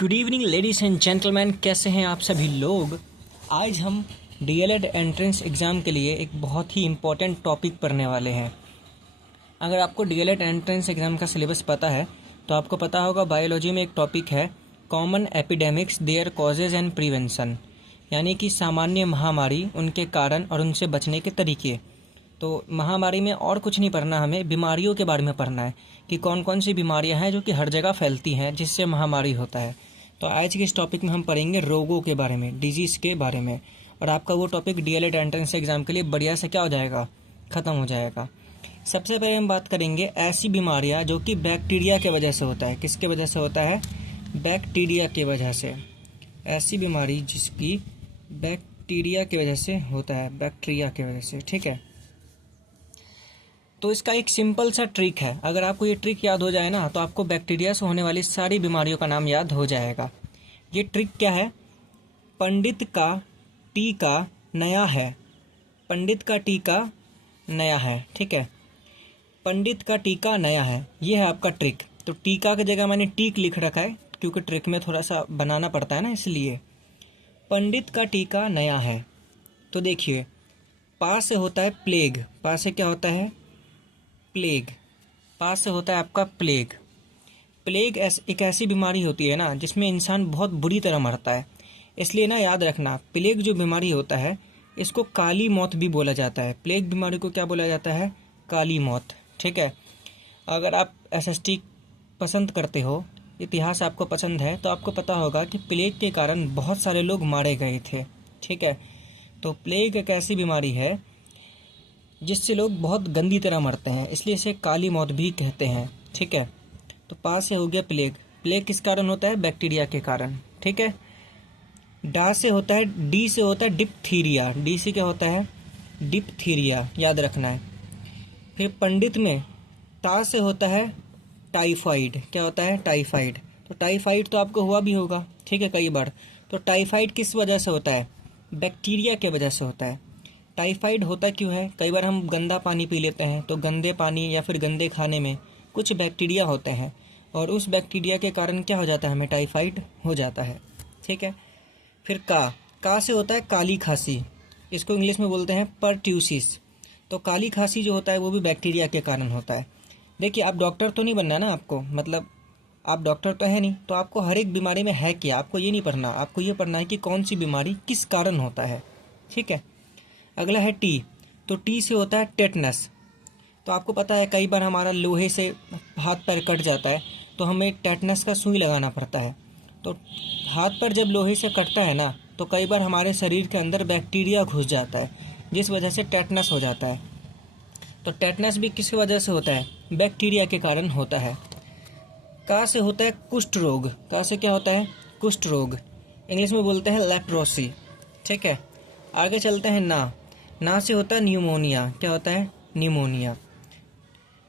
Good evening ladies and gentleman, कैसे हैं आप सभी लोग। आज हम डीएलएड एंट्रेंस एग्ज़ाम के लिए एक बहुत ही इम्पोर्टेंट टॉपिक पढ़ने वाले हैं। अगर आपको डीएलएड एंट्रेंस एग्ज़ाम का सिलेबस पता है तो आपको पता होगा बायोलॉजी में एक टॉपिक है common epidemics their causes and prevention, यानी कि सामान्य महामारी, उनके कारण और उनसे बचने के तरीके। तो महामारी में और कुछ नहीं पढ़ना, हमें बीमारियों के बारे में पढ़ना है कि कौन कौन सी बीमारियां हैं जो कि हर जगह फैलती हैं जिससे महामारी होता है। तो आज के इस टॉपिक में हम पढ़ेंगे रोगों के बारे में, डिजीज़ के बारे में, और आपका वो टॉपिक डीएलएड एंट्रेंस एग्ज़ाम के लिए बढ़िया से क्या हो जाएगा, ख़त्म हो जाएगा। सबसे पहले हम बात करेंगे ऐसी बीमारियां जो कि बैक्टीरिया के वजह से होता है। किसके वजह से होता है? बैक्टीरिया की वजह से। ऐसी बीमारी जिसकी बैक्टीरिया की वजह से होता है, बैक्टीरिया की वजह से, ठीक है। तो इसका एक सिंपल सा ट्रिक है, अगर आपको ये ट्रिक याद हो जाए ना तो आपको बैक्टीरिया से होने वाली सारी बीमारियों का नाम याद हो जाएगा। ये ट्रिक क्या है? पंडित का टीका नया है। पंडित का टीका नया है, ठीक है। पंडित का टीका नया है, ये है आपका ट्रिक। तो टीका की जगह मैंने टीक लिख रखा है क्योंकि ट्रिक में थोड़ा सा बनाना पड़ता है ना, इसलिए। पंडित का टीका नया है। तो देखिए, पास से होता है प्लेग। पास से क्या होता है? प्लेग। पास से होता है आपका प्लेग। प्लेग एक ऐसी बीमारी होती है ना जिसमें इंसान बहुत बुरी तरह मरता है। इसलिए ना याद रखना, प्लेग जो बीमारी होता है इसको काली मौत भी बोला जाता है। प्लेग बीमारी को क्या बोला जाता है? काली मौत, ठीक है। अगर आप एसएसटी पसंद करते हो, इतिहास आपको पसंद है, तो आपको पता होगा कि प्लेग के कारण बहुत सारे लोग मारे गए थे, ठीक है। तो प्लेग एक ऐसी बीमारी है जिससे लोग बहुत गंदी तरह मरते हैं, इसलिए इसे काली मौत भी कहते हैं, ठीक है। तो पास से हो गया प्लेग। प्लेग किस कारण होता है? बैक्टीरिया के कारण, ठीक है। डा से होता है, डी से होता है डिप्थीरिया। डी से क्या होता है? डिप्थीरिया, याद रखना है। फिर पंडित में टा से होता है टाइफाइड। क्या होता है? टाइफाइड। तो टाइफाइड तो आपको हुआ भी होगा, ठीक है, कई बार। तो टाइफाइड किस वजह से होता है? बैक्टीरिया के वजह से होता है। टाइफाइड होता क्यों है? कई बार हम गंदा पानी पी लेते हैं, तो गंदे पानी या फिर गंदे खाने में कुछ बैक्टीरिया होते हैं और उस बैक्टीरिया के कारण क्या हो जाता है? हमें टाइफाइड हो जाता है, ठीक है। फिर का से होता है काली खांसी। इसको इंग्लिश में बोलते हैं परट्यूसिस। तो काली खांसी जो होता है वो भी बैक्टीरिया के कारण होता है। देखिए, आप डॉक्टर तो नहीं बनना है ना आपको, मतलब आप डॉक्टर तो है नहीं, तो आपको हर एक बीमारी में है क्या, आपको ये नहीं पढ़ना। आपको ये पढ़ना है कि कौन सी बीमारी किस कारण होता है, ठीक है। अगला है टी। तो टी से होता है टेटनस। तो आपको पता है कई बार हमारा लोहे से हाथ पैर कट जाता है तो हमें टेटनस का सुई लगाना पड़ता है। तो हाथ पर जब लोहे से कटता है ना तो कई बार हमारे शरीर के अंदर बैक्टीरिया घुस जाता है जिस वजह से टेटनस हो जाता है। तो टेटनस भी किस वजह से होता है? बैक्टीरिया के कारण होता है। का से होता है कुष्ठ रोग। का से क्या होता है? कुष्ठ रोग। इंग्लिश में बोलते हैं लेप्रोसी, ठीक है। आगे चलते हैं ना से होता है न्यूमोनिया। क्या होता है? न्यूमोनिया।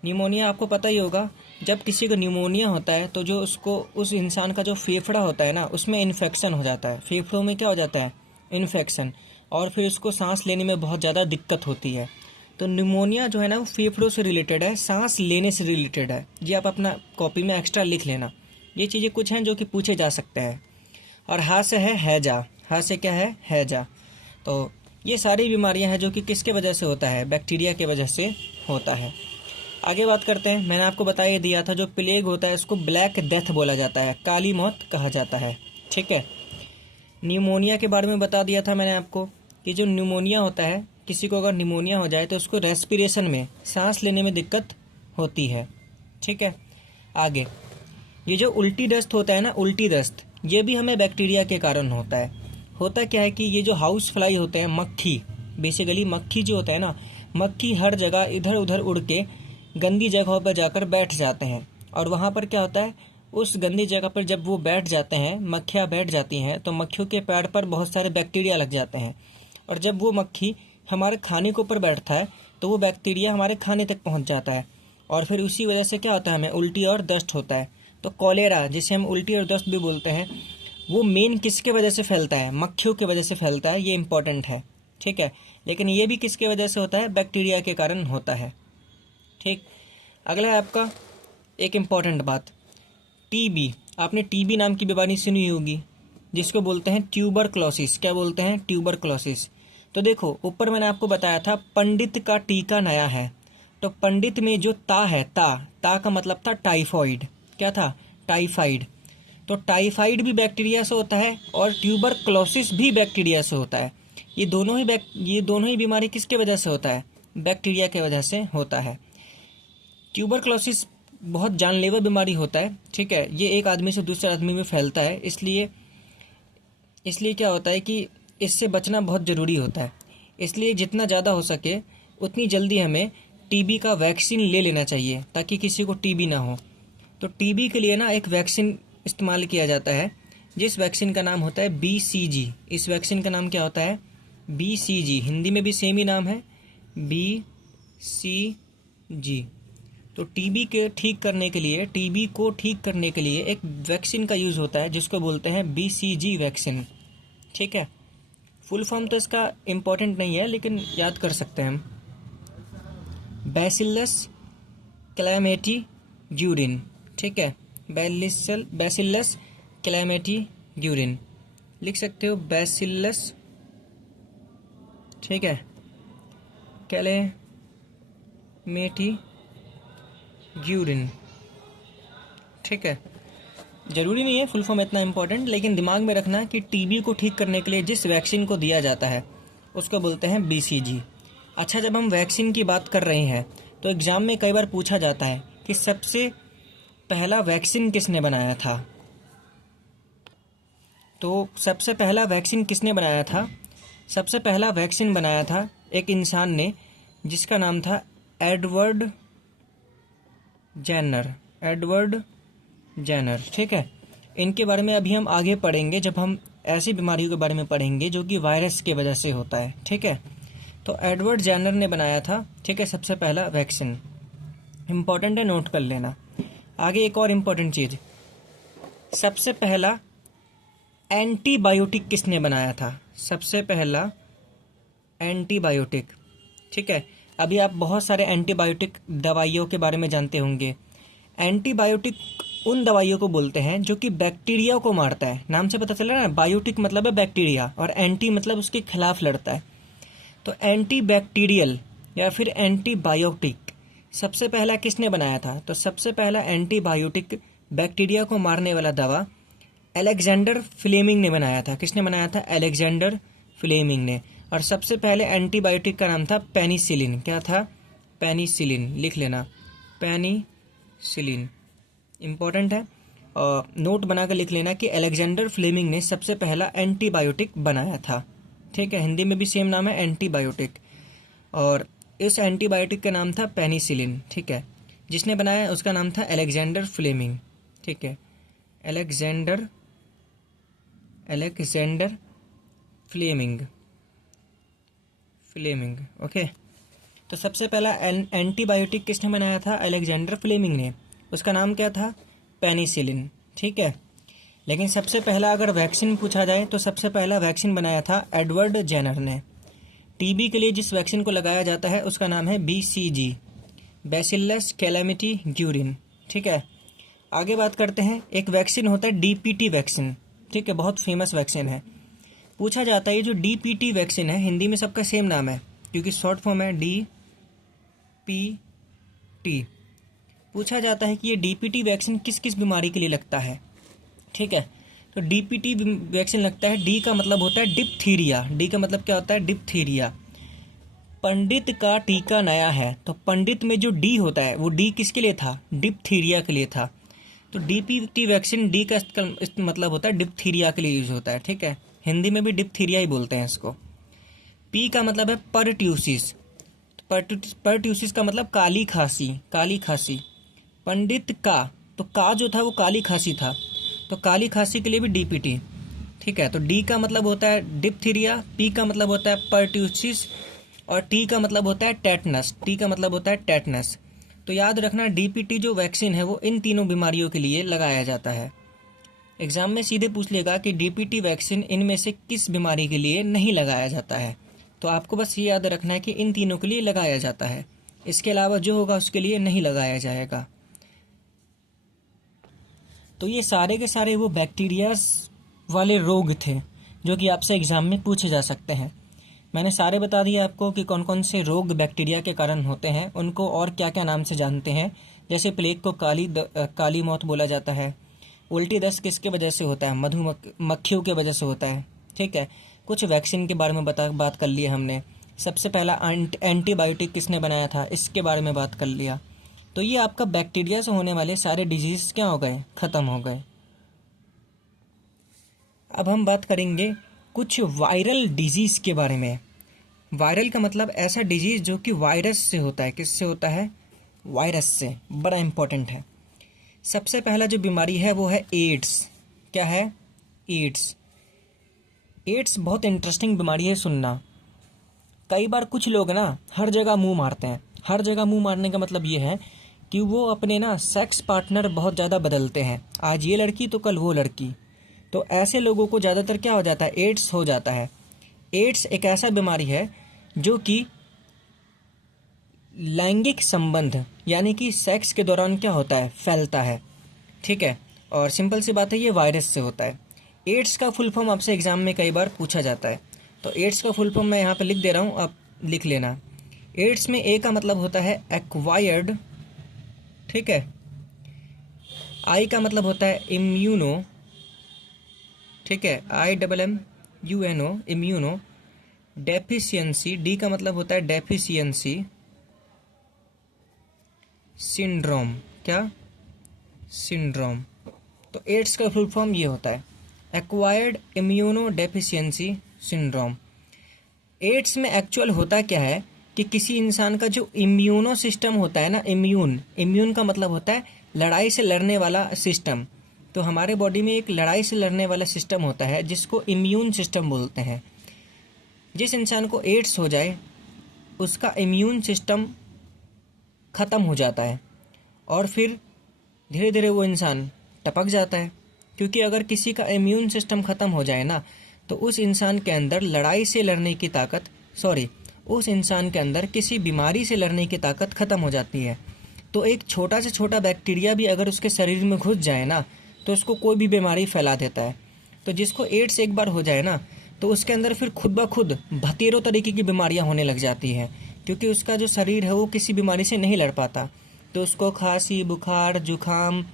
न्यूमोनिया आपको पता ही होगा, जब किसी को न्यूमोनिया होता है तो जो उस इंसान का जो फेफड़ा होता है ना उसमें इन्फेक्शन हो जाता है। फेफड़ों में क्या हो जाता है? इन्फेक्शन, और फिर उसको सांस लेने में बहुत ज़्यादा दिक्कत होती है। तो न्यूमोनिया जो है ना वो फेफड़ों से रिलेटेड है, सांस लेने से रिलेटेड है। ये आप अपना कॉपी में एक्स्ट्रा लिख लेना। ये चीज़ें कुछ हैं जो कि पूछे जा सकते हैं। और हा से है हैजा। हा से क्या है? हैजा। तो ये सारी बीमारियां हैं जो कि किसके वजह से होता है? बैक्टीरिया के वजह से होता है। आगे बात करते हैं। मैंने आपको बता ये दिया था, जो प्लेग होता है उसको ब्लैक डेथ बोला जाता है, काली मौत कहा जाता है, ठीक है। न्यूमोनिया के बारे में बता दिया था मैंने आपको कि जो न्यूमोनिया होता है, किसी को अगर न्यूमोनिया हो जाए तो उसको रेस्पिरेशन में, सांस लेने में दिक्कत होती है, ठीक है। आगे ये जो उल्टी दस्त होता है ना, उल्टी दस्त, ये भी हमें बैक्टीरिया के कारण होता है। होता क्या है कि ये जो हाउस फ्लाई होते हैं, मक्खी, बेसिकली मक्खी जो होता है ना, मक्खी हर जगह इधर उधर उड़ के गंदी जगहों पर जाकर बैठ जाते हैं। और वहाँ पर क्या होता है, उस गंदी जगह पर जब वो बैठ जाते हैं, मक्खियाँ बैठ जाती हैं, तो मक्खियों के पैर पर बहुत सारे बैक्टीरिया लग जाते हैं। और जब वो मक्खी हमारे खाने के ऊपर बैठता है तो वो बैक्टीरिया हमारे खाने तक पहुँच जाता है, और फिर उसी वजह से क्या होता है, हमें उल्टी और दस्त होता है। तो कॉलेरा, जिसे हम उल्टी और दस्त भी बोलते हैं, वो मेन किसके वजह से फैलता है? मक्खियों की वजह से फैलता है। ये इंपॉर्टेंट है, ठीक है। लेकिन ये भी किसके वजह से होता है? बैक्टीरिया के कारण होता है, ठीक। अगला है आपका एक इम्पॉर्टेंट बात, टीबी। आपने टीबी नाम की बीमारी सुनी होगी, जिसको बोलते हैं ट्यूबरक्लोसिस। क्या बोलते हैं? ट्यूबरक्लोसिस। तो देखो, ऊपर मैंने आपको बताया था पंडित का टीका नया है। तो पंडित में जो ता है, ता का मतलब था टाइफॉइड। क्या था? टाइफाइड। तो टाइफाइड भी बैक्टीरिया से होता है और ट्यूबरक्लोसिस भी बैक्टीरिया से होता है। ये दोनों ही बीमारी किसके वजह से होता है? बैक्टीरिया के वजह से होता है। ट्यूबरक्लोसिस बहुत जानलेवा बीमारी होता है, ठीक है। ये एक आदमी से दूसरे आदमी में फैलता है, इसलिए क्या होता है कि इससे बचना बहुत ज़रूरी होता है। इसलिए जितना ज़्यादा हो सके उतनी जल्दी हमें टीबी का वैक्सीन ले लेना चाहिए, ताकि किसी को टीबी ना हो। तो टीबी के लिए ना एक वैक्सीन इस्तेमाल किया जाता है, जिस वैक्सीन का नाम होता है BCG। इस वैक्सीन का नाम क्या होता है? BCG। हिंदी में भी सेम ही नाम है, BCG। तो टीबी को ठीक करने के लिए एक वैक्सीन का यूज़ होता है, जिसको बोलते हैं BCG वैक्सीन, ठीक है। फुल फॉर्म तो इसका इम्पोर्टेंट नहीं है, लेकिन याद कर सकते हैं हम। बैसिलस क्लैमाटिड्यूरिन, ठीक है। बैसिलस क्लैमाटिड्यूरिन लिख सकते हो, बैसिलस, ठीक है, क्लैमाटिड्यूरिन, ठीक है। ज़रूरी नहीं है फुल फॉर्म इतना इम्पोर्टेंट, लेकिन दिमाग में रखना कि टीबी को ठीक करने के लिए जिस वैक्सीन को दिया जाता है उसको बोलते हैं BCG। अच्छा, जब हम वैक्सीन की बात कर रहे हैं तो एग्ज़ाम में कई बार पूछा जाता है कि सबसे पहला वैक्सीन किसने बनाया था। तो सबसे पहला वैक्सीन किसने बनाया था? सबसे पहला वैक्सीन बनाया था एक इंसान ने, जिसका नाम था एडवर्ड जेनर, ठीक है। इनके बारे में अभी हम आगे पढ़ेंगे, जब हम ऐसी बीमारियों के बारे में पढ़ेंगे जो कि वायरस की वजह से होता है, ठीक है। तो एडवर्ड जेनर ने बनाया था, ठीक है, सबसे पहला वैक्सीन। इम्पॉर्टेंट है, नोट कर लेना। आगे एक और इम्पॉर्टेंट चीज़, सबसे पहला एंटीबायोटिक किसने बनाया था? सबसे पहला एंटीबायोटिक, ठीक है। अभी आप बहुत सारे एंटीबायोटिक दवाइयों के बारे में जानते होंगे। एंटीबायोटिक उन दवाइयों को बोलते हैं जो कि बैक्टीरिया को मारता है। नाम से पता चला ना, बायोटिक मतलब है बैक्टीरिया और एंटी मतलब उसके खिलाफ लड़ता है। तो एंटीबैक्टीरियल या फिर एंटीबायोटिक सबसे पहला किसने बनाया था? तो सबसे पहला एंटीबायोटिक बैक्टीरिया को मारने वाला दवा अलेक्जेंडर फ्लेमिंग ने बनाया था। किसने बनाया था? अलेक्जेंडर फ्लेमिंग ने। और सबसे पहले एंटीबायोटिक का नाम था पेनिसिलिन। क्या था? पेनिसिलिन, लिख लेना, पेनिसिलिन, इम्पॉर्टेंट है। और नोट बनाकर लिख लेना कि अलेक्जेंडर फ्लेमिंग ने सबसे पहला एंटीबायोटिक बनाया था, ठीक है। हिंदी में भी सेम नाम है, एंटीबायोटिक, और इस एंटीबायोटिक का नाम था पेनिसिलिन, ठीक है। जिसने बनाया उसका नाम था अलेक्जेंडर फ्लेमिंग, ठीक है। Alexander Fleming, okay. तो सबसे पहला एंटीबायोटिक किसने बनाया था? अलेक्जेंडर फ्लेमिंग ने। उसका नाम क्या था? पेनिसिलिन, ठीक है। लेकिन सबसे पहला अगर वैक्सीन पूछा जाए तो सबसे पहला वैक्सीन बनाया था एडवर्ड जेनर ने। टीबी के लिए जिस वैक्सीन को लगाया जाता है उसका नाम है BCG, बैसिलस क्लैमाटिड्यूरिन, ठीक है। आगे बात करते हैं, एक वैक्सीन होता है DPT वैक्सीन, ठीक है, बहुत फेमस वैक्सीन है। पूछा जाता है ये जो DPT वैक्सीन है, हिंदी में सबका सेम नाम है क्योंकि शॉर्ट फॉर्म है DPT। पूछा जाता है कि ये DPT वैक्सीन किस किस बीमारी के लिए लगता है, ठीक है। तो DPT वैक्सीन लगता है, डी का मतलब होता है डिप्थीरिया। डी का मतलब क्या होता है? डिप्थीरिया। पंडित का टीका नया है, तो पंडित में जो डी होता है वो डी किसके लिए था? डिप्थीरिया के लिए था। तो DPT वैक्सीन डी का मतलब होता है डिप्थीरिया के लिए यूज होता है, ठीक है। हिंदी में भी डिप्थीरिया ही बोलते हैं इसको। पी का मतलब है परट्यूसिस। परट्यूसिस का मतलब काली खांसी। पंडित का, तो का जो था वो काली खांसी था, तो काली खांसी के लिए भी DPT, ठीक है। तो डी का मतलब होता है डिप्थीरिया, पी का मतलब होता है परट्यूसिस और टी का मतलब होता है टेटनस। तो याद रखना, DPT जो वैक्सीन है वो इन तीनों बीमारियों के लिए लगाया जाता है। एग्जाम में सीधे पूछ लेगा कि DPT वैक्सीन इनमें से किस बीमारी के लिए नहीं लगाया जाता है। तो आपको बस ये याद रखना है कि इन तीनों के लिए लगाया जाता है, इसके अलावा जो होगा उसके लिए नहीं लगाया जाएगा। तो ये सारे के सारे वो बैक्टीरियाज वाले रोग थे जो कि आपसे एग्ज़ाम में पूछे जा सकते हैं। मैंने सारे बता दिए आपको कि कौन कौन से रोग बैक्टीरिया के कारण होते हैं, उनको और क्या क्या नाम से जानते हैं। जैसे प्लेग को काली मौत बोला जाता है। उल्टी दस्त किसके वजह से होता है? मधुमक्खियों के वजह से होता है। ठीक है, कुछ वैक्सीन के बारे में बात कर लिया हमने। सबसे पहला एंटीबायोटिक किसने बनाया था, इसके बारे में बात कर लिया। तो ये आपका बैक्टीरिया से होने वाले सारे डिजीज़ क्या हो गए? ख़त्म हो गए। अब हम बात करेंगे कुछ वायरल डिजीज़ के बारे में। वायरल का मतलब ऐसा डिजीज़ जो कि वायरस से होता है। किससे होता है? वायरस से। बड़ा इम्पोर्टेंट है। सबसे पहला जो बीमारी है वो है एड्स। क्या है? एड्स। एड्स बहुत इंटरेस्टिंग बीमारी है, सुनना। कई बार कुछ लोग ना हर जगह मुंह मारते हैं। हर जगह मुंह मारने का मतलब ये है कि वो अपने ना सेक्स पार्टनर बहुत ज़्यादा बदलते हैं। आज ये लड़की तो कल वो लड़की। तो ऐसे लोगों को ज़्यादातर क्या हो जाता है? एड्स हो जाता है। एड्स एक ऐसा बीमारी है जो कि लैंगिक संबंध यानी कि सेक्स के दौरान क्या होता है? फैलता है। ठीक है, और सिंपल सी बात है, ये वायरस से होता है। एड्स का फुल फॉर्म आपसे एग्जाम में कई बार पूछा जाता है। तो एड्स का फुल फॉर्म मैं यहाँ पे लिख दे रहा हूँ, आप लिख लेना। एड्स में ए का मतलब होता है एक्वायर्ड। ठीक है, आई का मतलब होता है इम्यूनो। ठीक है, IMMUNO, इम्यूनो। डेफिशिएंसी, डी का मतलब होता है डेफिशिएंसी सिंड्रोम। क्या? सिंड्रोम। तो एड्स का फुल फॉर्म ये होता है acquired immunodeficiency syndrome. AIDS में एक्चुअल होता क्या है कि किसी इंसान का जो इम्यूनो सिस्टम होता है ना, इम्यून का मतलब होता है लड़ाई से लड़ने वाला सिस्टम। तो हमारे बॉडी में एक लड़ाई से लड़ने वाला सिस्टम होता है जिसको इम्यून सिस्टम बोलते हैं। जिस इंसान को एड्स हो जाए उसका इम्यून सिस्टम ख़त्म हो जाता है और फिर धीरे धीरे वो इंसान टपक जाता है। क्योंकि अगर किसी का इम्यून सिस्टम ख़त्म हो जाए ना तो उस इंसान के अंदर लड़ाई से लड़ने की ताकत उस इंसान के अंदर किसी बीमारी से लड़ने की ताकत ख़त्म हो जाती है। तो एक छोटा से छोटा बैक्टीरिया भी अगर उसके शरीर में घुस जाए ना तो उसको कोई भी बीमारी फैला देता है। तो जिसको एड्स एक बार हो जाए ना तो उसके अंदर फिर खुद ब खुद भतीरों तरीके की बीमारियां होने लग जाती हैं, क्योंकि उसका जो शरीर है वो किसी बीमारी से नहीं लड़ पाता। तो उसको खांसी, बुखार, जुखाम,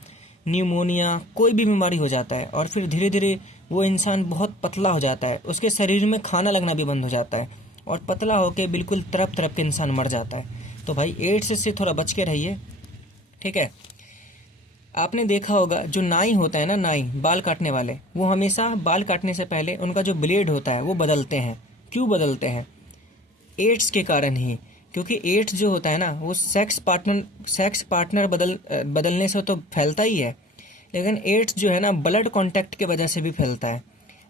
न्यूमोनिया, कोई भी बीमारी हो जाता है और फिर धीरे धीरे वो इंसान बहुत पतला हो जाता है। उसके शरीर में खाना लगना भी बंद हो जाता है और पतला होकर बिल्कुल तरप तरप के इंसान मर जाता है। तो भाई एड्स से थोड़ा बच के रहिए। ठीक है, आपने देखा होगा जो नाई होता है ना, नाई बाल काटने वाले, वो हमेशा बाल काटने से पहले उनका जो ब्लेड होता है वो बदलते हैं। क्यों बदलते हैं? एड्स के कारण ही। क्योंकि एड्स जो होता है ना वो सेक्स पार्टनर बदलने से तो फैलता ही है, लेकिन एड्स जो है ना ब्लड कांटेक्ट के वजह से भी फैलता है।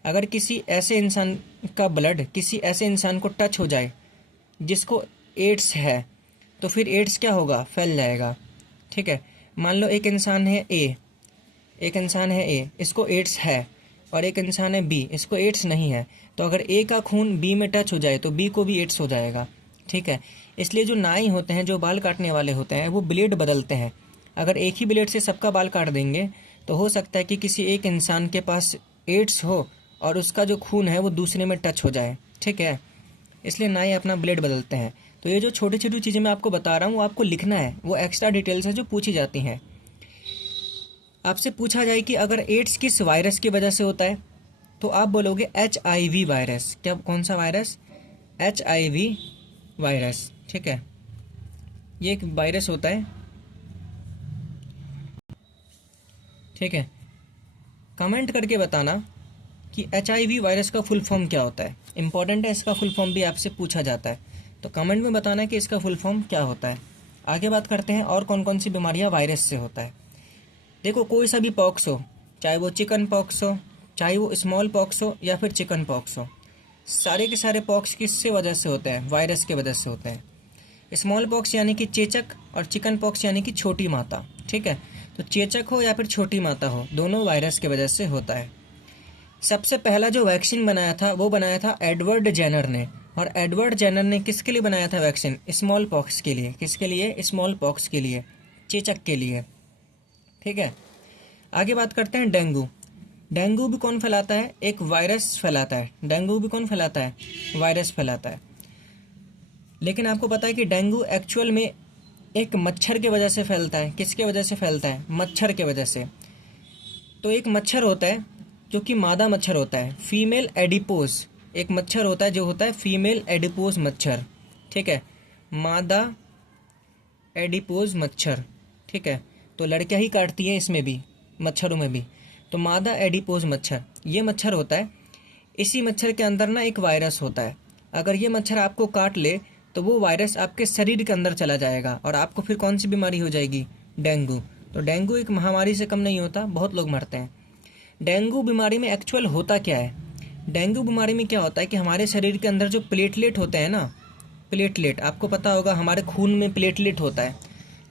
अगर किसी ऐसे इंसान का ब्लड किसी ऐसे इंसान को टच हो जाए जिसको एड्स है तो फिर एड्स क्या होगा? फैल जाएगा। ठीक है, मान लो एक इंसान है ए, इसको एड्स है, और एक इंसान है बी, इसको एड्स नहीं है। तो अगर ए का खून बी में टच हो जाए तो बी को भी एड्स हो जाएगा। ठीक है, इसलिए जो नाई होते हैं, जो बाल काटने वाले होते हैं, वो ब्लेड बदलते हैं। अगर एक ही ब्लेड से सबका बाल काट देंगे तो हो सकता है कि किसी एक इंसान के पास एड्स हो और उसका जो खून है वो दूसरे में टच हो जाए। ठीक है, इसलिए नाई अपना ब्लेड बदलते हैं। तो ये जो छोटी छोटी चीज़ें मैं आपको बता रहा हूँ वो आपको लिखना है, वो एक्स्ट्रा डिटेल्स है जो पूछी जाती हैं। आपसे पूछा जाए कि अगर एड्स किस वायरस की वजह से होता है तो आप बोलोगे HIV वायरस। क्या? कौन सा वायरस? HIV virus. ठीक है, ये एक वायरस होता है। ठीक है, कमेंट करके बताना कि HIV वायरस का फुल फॉर्म क्या होता है। इंपॉर्टेंट है, इसका फुल फॉर्म भी आपसे पूछा जाता है। तो कमेंट में बताना कि इसका फुल फॉर्म क्या होता है। आगे बात करते हैं और कौन कौन सी बीमारियां वायरस से होता है। देखो, कोई सा भी पॉक्स हो, चाहे वो चिकन पॉक्स हो, चाहे वो स्मॉल पॉक्स हो या फिर चिकन पॉक्स हो, सारे के सारे पॉक्स किससे वजह से होते हैं? वायरस के वजह से होते हैं। स्मॉल पॉक्स यानी कि चेचक और चिकन पॉक्स यानी कि छोटी माता। ठीक है, तो चेचक हो या फिर छोटी माता हो, दोनों वायरस के वजह से होता है। सबसे पहला जो वैक्सीन बनाया था वो बनाया था एडवर्ड जेनर ने। और एडवर्ड जेनर ने किसके लिए बनाया था वैक्सीन? स्मॉल पॉक्स के लिए। किसके लिए? स्मॉल पॉक्स के लिए, चेचक के लिए। ठीक है, आगे बात करते हैं डेंगू। डेंगू भी कौन फैलाता है? एक वायरस फैलाता है। डेंगू भी कौन फैलाता है? वायरस फैलाता है। लेकिन आपको पता है कि डेंगू एक्चुअल में एक मच्छर के वजह से फैलता है। किसके वजह से फैलता है? मच्छर के वजह से। तो एक मच्छर होता है जो कि मादा मच्छर होता है, फीमेल एडिपोज। एक मच्छर होता है जो होता है फीमेल एडिपोज मच्छर, ठीक है, मादा एडिपोज मच्छर, ठीक है। तो लड़कियां ही काटती है इसमें भी, मच्छरों में भी। तो मादा एडिपोज मच्छर, ये मच्छर होता है। इसी मच्छर के अंदर ना एक वायरस होता है। अगर ये मच्छर आपको काट ले तो वो वायरस आपके शरीर के अंदर चला जाएगा और आपको फिर कौन सी बीमारी हो जाएगी? डेंगू। तो डेंगू एक महामारी से कम नहीं होता, बहुत लोग मरते हैं। डेंगू बीमारी में एक्चुअल होता क्या है? डेंगू बीमारी में क्या होता है कि हमारे शरीर के अंदर जो प्लेटलेट होते हैं ना, प्लेटलेट, आपको पता होगा हमारे खून में प्लेटलेट होता है।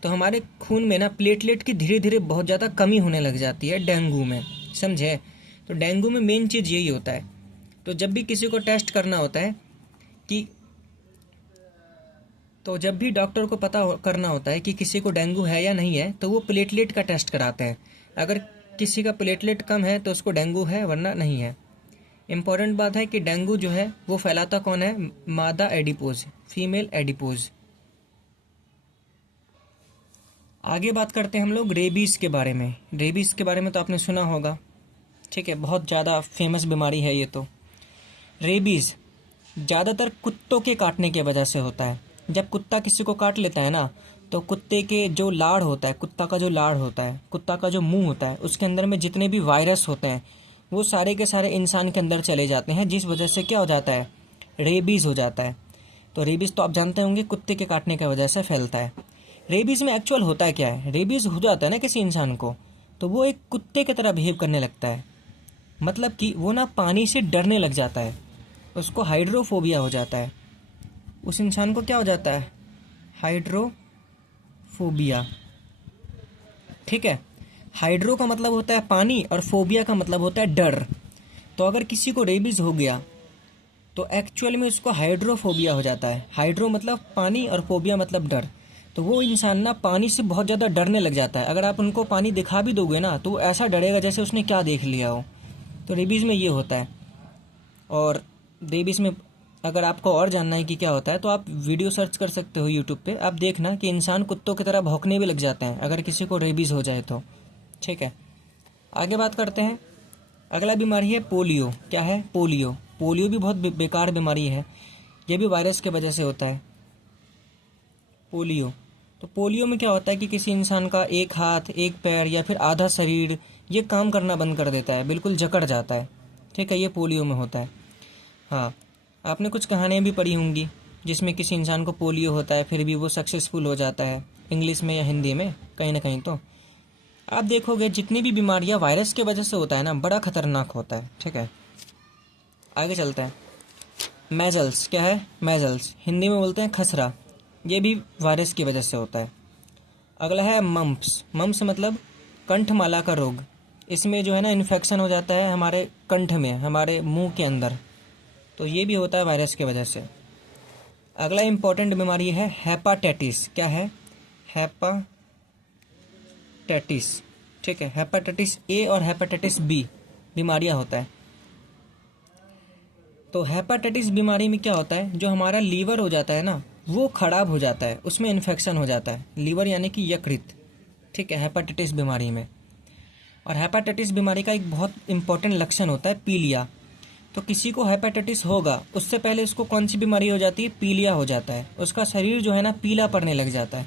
तो हमारे खून में ना प्लेटलेट की धीरे धीरे बहुत ज़्यादा कमी होने लग जाती है डेंगू में, समझे? तो डेंगू में मेन चीज़ यही होता है। तो जब भी किसी को टेस्ट करना होता है कि तो जब भी डॉक्टर को करना होता है कि किसी को डेंगू है या नहीं है, तो वो प्लेटलेट का टेस्ट कराते हैं। अगर किसी का प्लेटलेट कम है तो उसको डेंगू है, वरना नहीं है। इम्पॉर्टेंट बात है कि डेंगू जो है वो फैलाता कौन है? मादा एडिपोज, फीमेल एडिपोज। आगे बात करते हैं हम लोग रेबीज़ के बारे में। रेबीज़ के बारे में तो आपने सुना होगा, ठीक है, बहुत ज़्यादा फेमस बीमारी है ये। तो रेबीज़ ज़्यादातर कुत्तों के काटने की वजह से होता है। जब कुत्ता किसी को काट लेता है ना, तो कुत्ते के जो लाड़ होता है, कुत्ता का जो लाड़ होता है, कुत्ता का जो मुंह होता है, उसके अंदर में जितने भी वायरस होते हैं वो सारे के सारे इंसान के अंदर चले जाते हैं, जिस वजह से क्या हो जाता है? रेबीज़ हो जाता है। तो रेबीज़ तो आप जानते होंगे कुत्ते के काटने की वजह से फैलता है। रेबीज़ में एक्चुअल होता क्या है? रेबीज़ हो जाता है ना किसी इंसान को, तो वो एक कुत्ते की तरह बिहेव करने लगता है। मतलब कि वो ना पानी से डरने लग जाता है, उसको हाइड्रोफोबिया हो जाता है। उस इंसान को क्या हो जाता है? हाइड्रोफोबिया, ठीक है। हाइड्रो का मतलब होता है पानी और फोबिया का मतलब होता है डर। तो अगर किसी को रेबीज हो गया तो एक्चुअल में उसको हाइड्रोफोबिया हो जाता है। हाइड्रो मतलब पानी और फोबिया मतलब डर। तो वो इंसान ना पानी से बहुत ज़्यादा डरने लग जाता है। अगर आप उनको पानी दिखा भी दोगे ना तो वो ऐसा डरेगा जैसे उसने क्या देख लिया हो। तो रेबीज़ में ये होता है। और रेबीज़ में अगर आपको और जानना है कि क्या होता है तो आप वीडियो सर्च कर सकते हो यूट्यूब पे। आप देखना कि इंसान कुत्तों की तरह भौंकने भी लग जाते हैं अगर किसी को रेबीज़ हो जाए तो, ठीक है। आगे बात करते हैं। अगला बीमारी है पोलियो। क्या है? पोलियो। पोलियो भी बहुत बेकार बीमारी है, ये भी वायरस के वजह से होता है, पोलियो। तो पोलियो में क्या होता है कि किसी इंसान का एक हाथ, एक पैर या फिर आधा शरीर ये काम करना बंद कर देता है, बिल्कुल जकड़ जाता है, ठीक है, ये पोलियो में होता है। हाँ, आपने कुछ कहानियाँ भी पढ़ी होंगी जिसमें किसी इंसान को पोलियो होता है फिर भी वो सक्सेसफुल हो जाता है, इंग्लिश में या हिंदी में कहीं ना कहीं। तो आप देखोगे जितनी भी बीमारियाँ वायरस के वजह से होता है ना, बड़ा खतरनाक होता है, ठीक है। आगे चलते हैं। मेजल्स। क्या है? मेजल्स, हिंदी में बोलते हैं खसरा, ये भी वायरस की वजह से होता है। अगला है मम्प्स। मम्प्स मतलब कंठमाला का रोग। इसमें जो है ना इन्फेक्शन हो जाता है हमारे कंठ में, हमारे मुंह के अंदर, तो ये भी होता है वायरस की वजह से। अगला इम्पॉर्टेंट बीमारी है हेपाटाइटिस। क्या है? हेपाटाइटिस, ठीक है। हेपाटाइटिस ए और हेपाटाइटिस बी बीमारियां होता है। तो हेपाटाइटिस बीमारी में क्या होता है, जो हमारा लीवर हो जाता है ना वो खराब हो जाता है, उसमें इन्फेक्शन हो जाता है, लीवर यानी कि यकृत, ठीक है, हेपाटाइटिस बीमारी में। और हेपाटाइटिस बीमारी का एक बहुत इंपॉर्टेंट लक्षण होता है पीलिया। तो किसी को हेपेटाइटिस होगा उससे पहले उसको कौन सी बीमारी हो जाती है? पीलिया हो जाता है, उसका शरीर जो है ना पीला पड़ने लग जाता है।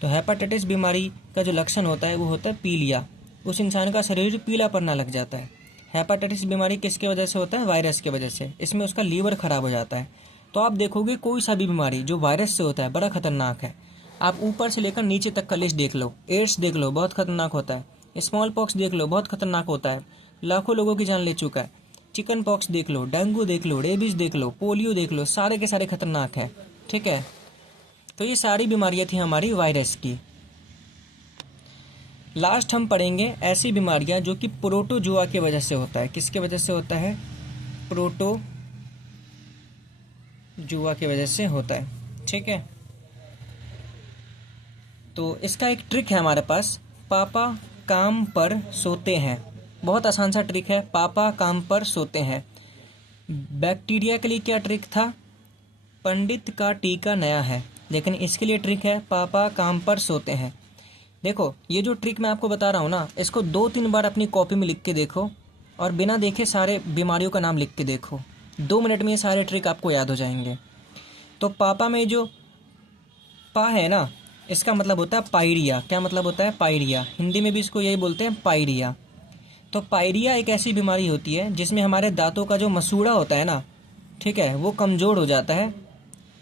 तो हेपेटाइटिस बीमारी का जो लक्षण होता है वो होता है पीलिया, उस इंसान का शरीर पीला पड़ना लग जाता है। हेपेटाइटिस बीमारी किसके वजह से होता है? वायरस की वजह से। इसमें उसका लीवर खराब हो जाता है। तो आप देखोगे कोई सा भी बीमारी जो वायरस से होता है बड़ा खतरनाक है। आप ऊपर से लेकर नीचे तक का लिस्ट देख लो। एड्स देख लो, बहुत खतरनाक होता है। स्मॉल पॉक्स देख लो, बहुत खतरनाक होता है, लाखों लोगों की जान ले चुका है। चिकन पॉक्स देख लो, डेंगू देख लो, रेबीज देख लो, पोलियो देख लो, सारे के सारे खतरनाक है, ठीक है। तो ये सारी बीमारियां थी हमारी वायरस की। लास्ट हम पढ़ेंगे ऐसी बीमारियां जो कि प्रोटोजुआ की वजह से होता है। किसके वजह से होता है? प्रोटोजुआ की वजह से होता है, ठीक है। तो इसका एक ट्रिक है हमारे पास, पापा काम पर सोते हैं। बहुत आसान सा ट्रिक है, पापा काम पर सोते हैं। बैक्टीरिया के लिए क्या ट्रिक था, पंडित का टीका नया है, लेकिन इसके लिए ट्रिक है पापा काम पर सोते हैं। देखो ये जो ट्रिक मैं आपको बता रहा हूँ ना, इसको 2-3 बार अपनी कॉपी में लिख के देखो और बिना देखे सारे बीमारियों का नाम लिख के देखो। 2 मिनट में ये सारे ट्रिक आपको याद हो जाएंगे। तो पापा में जो पा है ना, इसका मतलब होता है पायरिया। क्या मतलब होता है, पायरिया। हिंदी में भी इसको यही बोलते हैं, पायरिया। तो पायरिया एक ऐसी बीमारी होती है जिसमें हमारे दांतों का जो मसूड़ा होता है ना, ठीक है, वो कमज़ोर हो जाता है,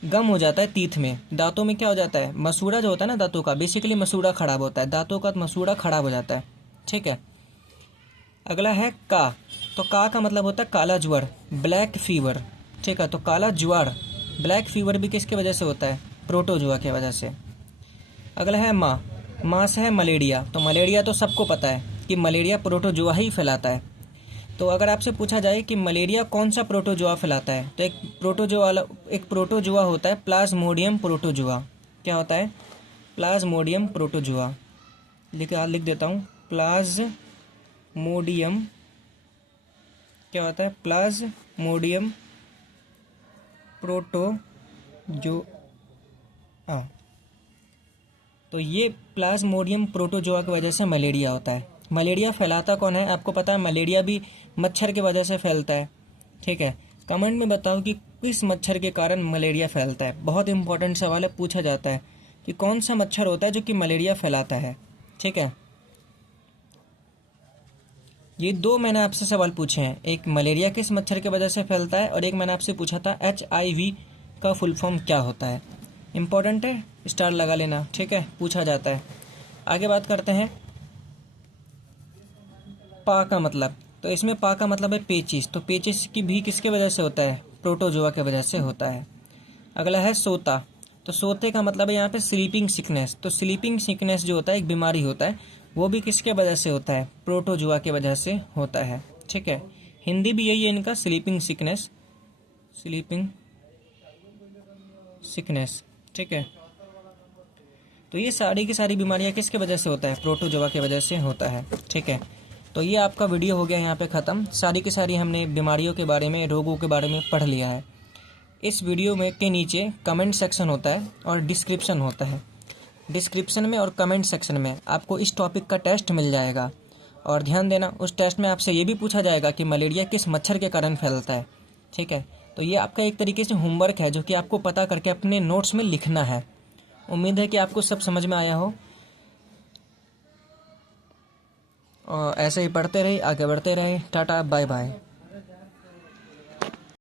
गम हो जाता है टीथ में। दांतों में क्या हो जाता है, मसूड़ा जो होता है ना दांतों का, बेसिकली मसूड़ा खराब होता है, दांतों का मसूड़ा खराब हो जाता है। ठीक है। अगला है का। तो का मतलब होता है काला ज्वर, ब्लैक फीवर। ठीक है, तो काला ज्वर, ब्लैक फीवर भी किसके वजह से होता है, प्रोटोजुआ की वजह से। अगला है माँ से है मलेरिया। तो मलेरिया तो सबको पता है कि मलेरिया प्रोटोजुआ ही फैलाता है। तो अगर आपसे पूछा जाए कि मलेरिया कौन सा प्रोटोजुआ फैलाता है, तो एक प्रोटोजुआ होता है प्लाज्मोडियम प्रोटोजुआ। क्या होता है, प्लाज्मोडियम प्रोटोजुआ। लिख देता हूँ, प्लाज्मोडियम, क्या होता है, प्लाज्मोडियम प्रोटोजुआ। तो ये प्लाज्मोडियम प्रोटोजुआ की वजह से मलेरिया होता है। मलेरिया फैलाता कौन है, आपको पता है, मलेरिया भी मच्छर की वजह से फैलता है। ठीक है, कमेंट में बताओ कि किस मच्छर के कारण मलेरिया फैलता है। बहुत इंपॉर्टेंट सवाल है, पूछा जाता है कि कौन सा मच्छर होता है जो कि मलेरिया फैलाता है। ठीक है, ये 2 मैंने आपसे सवाल पूछे हैं, एक मलेरिया किस मच्छर की वजह से फैलता है और एक मैंने आपसे पूछा था HIV का फुल फॉर्म क्या होता है। इंपॉर्टेंट है, स्टार लगा लेना। ठीक है, पूछा जाता है। आगे बात करते हैं पा का मतलब। तो इसमें पा का मतलब है पेचिस। तो पेचिस की भी किसके वजह से होता है, प्रोटोजुआ के वजह से होता है। अगला है सोता। तो सोते का मतलब है यहाँ पे स्लीपिंग सिकनेस। तो स्लीपिंग सिकनेस जो होता है एक बीमारी होता है, वो भी किसके वजह से होता है, प्रोटोजुआ के वजह से होता है। ठीक है, हिंदी भी यही है इनका, स्लीपिंग सिकनेस, स्लीपिंग सिकनेस। ठीक है, तो ये सारी की सारी बीमारियां किसके वजह से होता है, प्रोटोजुआ की वजह से होता है। ठीक है, तो ये आपका वीडियो हो गया यहाँ पे ख़त्म। सारी की सारी हमने बीमारियों के बारे में, रोगों के बारे में पढ़ लिया है। इस वीडियो में के नीचे कमेंट सेक्शन होता है और डिस्क्रिप्शन होता है। डिस्क्रिप्शन में और कमेंट सेक्शन में आपको इस टॉपिक का टेस्ट मिल जाएगा। और ध्यान देना, उस टेस्ट में आपसे ये भी पूछा जाएगा कि मलेरिया किस मच्छर के कारण फैलता है। ठीक है, तो ये आपका एक तरीके से होमवर्क है जो कि आपको पता करके अपने नोट्स में लिखना है। उम्मीद है कि आपको सब समझ में आया हो। और ऐसे ही पढ़ते रहे, आगे बढ़ते रहे। Tata, bye bye.